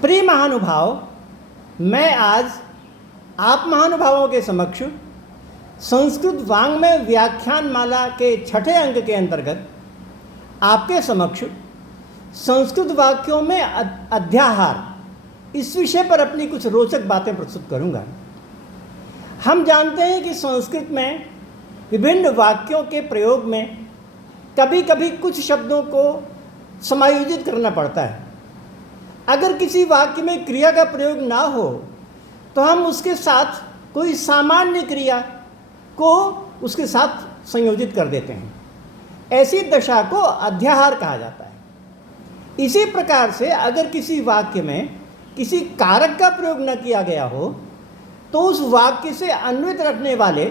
प्रिय महानुभाव, मैं आज आप महानुभावों के समक्ष संस्कृत वाङ्मय व्याख्यान माला के छठे अंक के अंतर्गत आपके समक्ष संस्कृत वाक्यों में अध्याहार इस विषय पर अपनी कुछ रोचक बातें प्रस्तुत करूंगा। हम जानते हैं कि संस्कृत में विभिन्न वाक्यों के प्रयोग में कभी कभी कुछ शब्दों को समायोजित करना पड़ता है। अगर किसी वाक्य में क्रिया का प्रयोग ना हो तो हम उसके साथ कोई सामान्य क्रिया को उसके साथ संयोजित कर देते हैं। ऐसी दशा को अध्याहार कहा जाता है। इसी प्रकार से अगर किसी वाक्य में किसी कारक का प्रयोग न किया गया हो तो उस वाक्य से अन्वित रखने वाले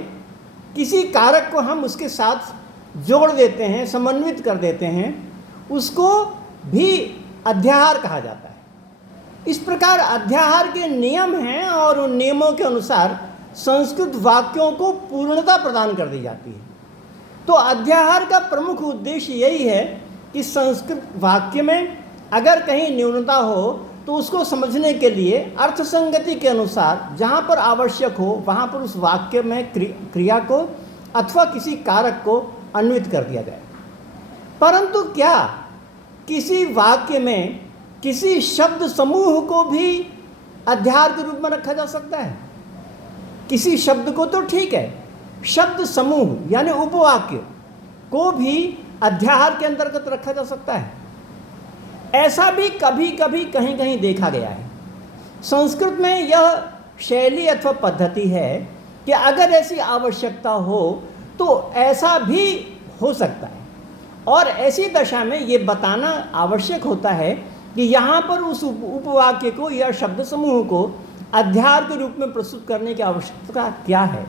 किसी कारक को हम उसके साथ जोड़ देते हैं, समन्वित कर देते हैं, उसको भी अध्याहार कहा जाता है। इस प्रकार अध्याहार के नियम हैं और उन नियमों के अनुसार संस्कृत वाक्यों को पूर्णता प्रदान कर दी जाती है। तो अध्याहार का प्रमुख उद्देश्य यही है कि संस्कृत वाक्य में अगर कहीं न्यूनता हो तो उसको समझने के लिए अर्थ संगति के अनुसार जहाँ पर आवश्यक हो वहाँ पर उस वाक्य में क्रिया को अथवा किसी कारक को अन्वित कर दिया जाए। परंतु क्या किसी वाक्य में किसी शब्द समूह को भी अध्याहार के रूप में रखा जा सकता है? किसी शब्द को तो ठीक है, शब्द समूह यानी उपवाक्य को भी अध्याहार के अंतर्गत रखा जा सकता है। ऐसा भी कभी कभी कहीं कहीं देखा गया है। संस्कृत में यह शैली अथवा पद्धति है कि अगर ऐसी आवश्यकता हो तो ऐसा भी हो सकता है, और ऐसी दशा में ये बताना आवश्यक होता है कि यहाँ पर उस उपवाक्य को या शब्द समूह को अध्याहार के रूप में प्रस्तुत करने की आवश्यकता क्या है।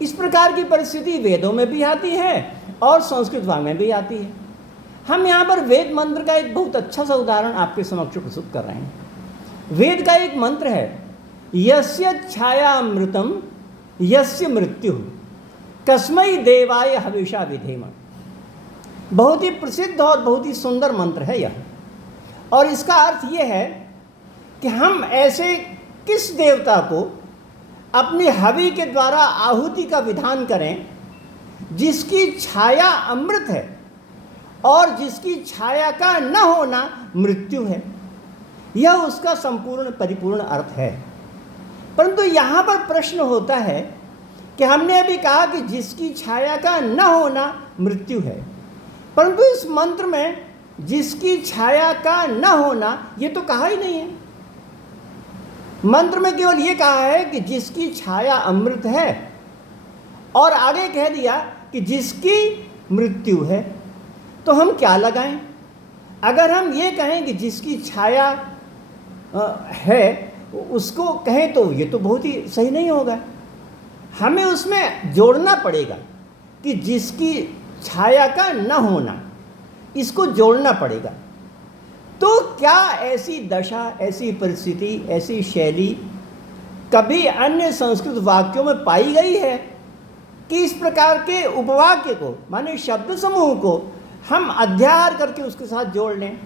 इस प्रकार की परिस्थिति वेदों में भी आती है और संस्कृत वाङ्मय में भी आती है। हम यहाँ पर वेद मंत्र का एक बहुत अच्छा सा उदाहरण आपके समक्ष प्रस्तुत कर रहे हैं। वेद का एक मंत्र है, यस्य छायामृतम यस्य मृत्यु कस्मै देवाय हविषा विधेम। बहुत ही प्रसिद्ध और बहुत ही सुंदर मंत्र है यह, और इसका अर्थ यह है कि हम ऐसे किस देवता को अपनी हवि के द्वारा आहुति का विधान करें जिसकी छाया अमृत है और जिसकी छाया का न होना मृत्यु है। यह उसका संपूर्ण परिपूर्ण अर्थ है। परंतु यहाँ पर प्रश्न होता है कि हमने अभी कहा कि जिसकी छाया का न होना मृत्यु है, परंतु इस मंत्र में जिसकी छाया का न होना ये तो कहा ही नहीं है। मंत्र में केवल ये कहा है कि जिसकी छाया अमृत है, और आगे कह दिया कि जिसकी मृत्यु है। तो हम क्या लगाएं? अगर हम ये कहें कि जिसकी छाया है उसको कहें तो ये तो बहुत ही सही नहीं होगा। हमें उसमें जोड़ना पड़ेगा कि जिसकी छाया का न होना, इसको जोड़ना पड़ेगा। तो क्या ऐसी दशा, ऐसी परिस्थिति, ऐसी शैली कभी अन्य संस्कृत वाक्यों में पाई गई है कि इस प्रकार के उपवाक्य को माने शब्द समूह को हम अध्याहार करके उसके साथ जोड़ लें?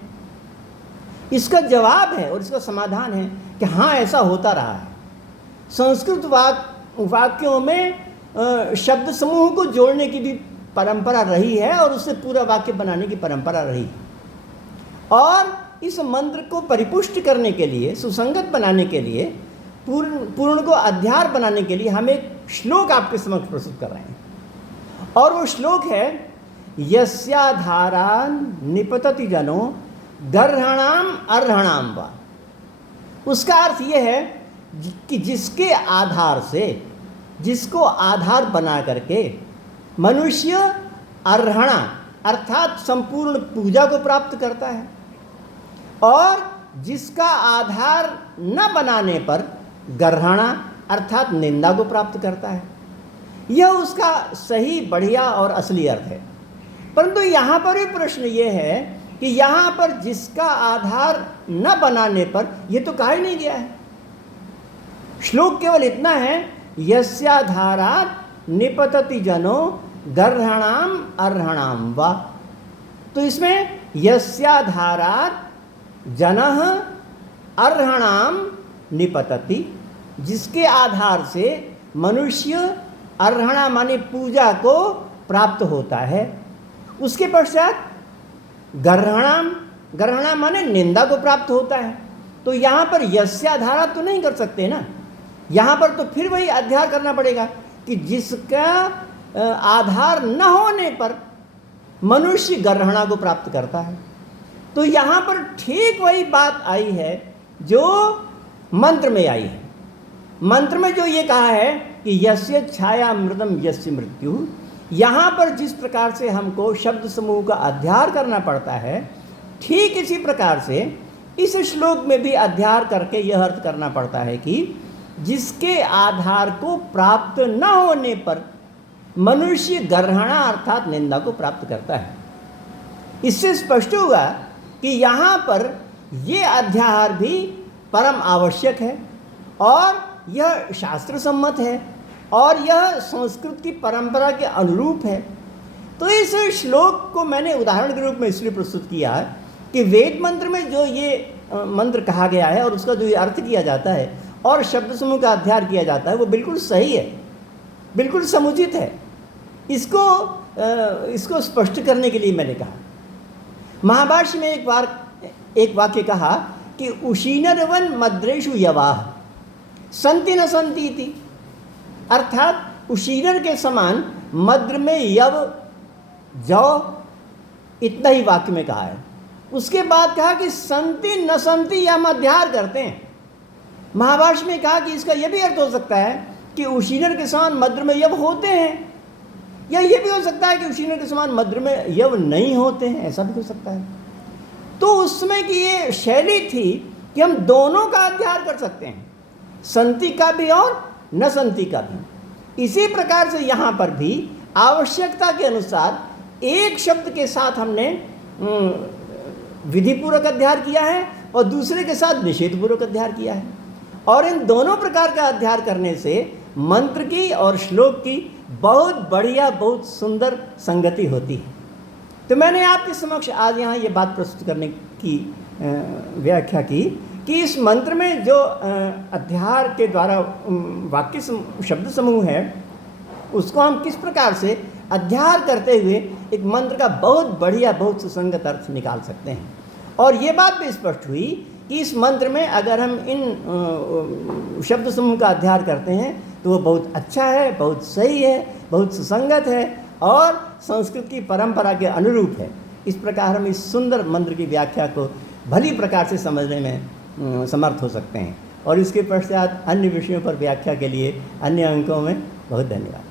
इसका जवाब है और इसका समाधान है कि हाँ, ऐसा होता रहा है। संस्कृत वाक्यों में शब्द समूह को जोड़ने की भी परंपरा रही है और उससे पूरा वाक्य बनाने की परंपरा रही है। और इस मंत्र को परिपुष्ट करने के लिए, सुसंगत बनाने के लिए, पूर्ण को अध्याहार बनाने के लिए हम एक श्लोक आपके समक्ष प्रस्तुत कर रहे हैं। और वो श्लोक है, यस्याधारान् निपतति जनो गर्हणाम अर्हणाम वा। उसका अर्थ ये है कि जिसके आधार से, जिसको आधार बना करके मनुष्य अर्हणा अर्थात संपूर्ण पूजा को प्राप्त करता है, और जिसका आधार न बनाने पर गर्हणा अर्थात निंदा को प्राप्त करता है। यह उसका सही, बढ़िया और असली अर्थ है। परंतु यहाँ पर भी प्रश्न ये है कि यहाँ पर जिसका आधार न बनाने पर, यह तो कहा ही नहीं गया है। श्लोक केवल इतना है, यस्याधारात् निपतति जनो गर्हणाम अर्हणाम वा। तो इसमें यस्याधारात् जनः अर्हणाम निपतति, जिसके आधार से मनुष्य अर्हणा माने पूजा को प्राप्त होता है। उसके पश्चात गर्हणाम, गर्हणा माने निंदा को प्राप्त होता है। तो यहाँ पर यस्याधारा तो नहीं कर सकते ना, यहाँ पर तो फिर वही अध्यार करना पड़ेगा कि जिसका आधार न होने पर मनुष्य गर्हणा को प्राप्त करता है। तो यहाँ पर ठीक वही बात आई है जो मंत्र में आई है। मंत्र में जो ये कहा है कि यस्य छाया मृदम यस्य मृत्यु, यहाँ पर जिस प्रकार से हमको शब्द समूह का अध्यार करना पड़ता है, ठीक इसी प्रकार से इस श्लोक में भी अध्यार करके यह अर्थ करना पड़ता है कि जिसके आधार को प्राप्त न होने पर मनुष्य गर्हणा अर्थात निंदा को प्राप्त करता है। इससे स्पष्ट हुआ कि यहाँ पर ये अध्याहार भी परम आवश्यक है और यह शास्त्र सम्मत है और यह संस्कृत की परंपरा के अनुरूप है। तो इस श्लोक को मैंने उदाहरण के रूप में इसलिए प्रस्तुत किया है कि वेद मंत्र में जो ये मंत्र कहा गया है और उसका जो ये अर्थ किया जाता है और शब्द समूह का अध्ययन किया जाता है वो बिल्कुल सही है, बिल्कुल समुचित है। इसको स्पष्ट करने के लिए मैंने कहा, महाभाष्य में एक वाक्य कहा कि उशीनरवन मद्रेषु यवाह संति न संति इति, अर्थात उशीनर के समान मद्र में यव जौ, इतना ही वाक्य में कहा है। उसके बाद कहा कि संति न संति यह हम अध्यार करते हैं। महाभाष्य में कहा कि इसका यह भी अर्थ हो सकता है कि उशीनर के समान मद्र में यव होते हैं, या यह भी हो सकता है कि उशीनर के समान मद्र में यव नहीं होते हैं, ऐसा भी हो सकता है। तो उस समय की ये शैली थी कि हम दोनों का अध्ययन कर सकते हैं, संति का भी और न संति का भी। इसी प्रकार से यहाँ पर भी आवश्यकता के अनुसार एक शब्द के साथ हमने विधिपूर्वक अध्ययन किया है और दूसरे के साथ निषेधपूर्वक अध्ययन किया है, और इन दोनों प्रकार का अध्ययन करने से मंत्र की और श्लोक की बहुत बढ़िया, बहुत सुंदर संगति होती है। तो मैंने आपके समक्ष आज यहाँ ये बात प्रस्तुत करने की व्याख्या की कि इस मंत्र में जो अध्यार के द्वारा वाक्य शब्द समूह है उसको हम किस प्रकार से अध्यार करते हुए एक मंत्र का बहुत बढ़िया, बहुत सुसंगत अर्थ निकाल सकते हैं। और ये बात भी स्पष्ट हुई कि इस मंत्र में अगर हम इन शब्द समूह का अध्ययन करते हैं तो वो बहुत अच्छा है, बहुत सही है, बहुत सुसंगत है और संस्कृत की परंपरा के अनुरूप है। इस प्रकार हम इस सुंदर मंत्र की व्याख्या को भली प्रकार से समझने में समर्थ हो सकते हैं। और इसके पश्चात अन्य विषयों पर व्याख्या के लिए अन्य अंकों में बहुत धन्यवाद।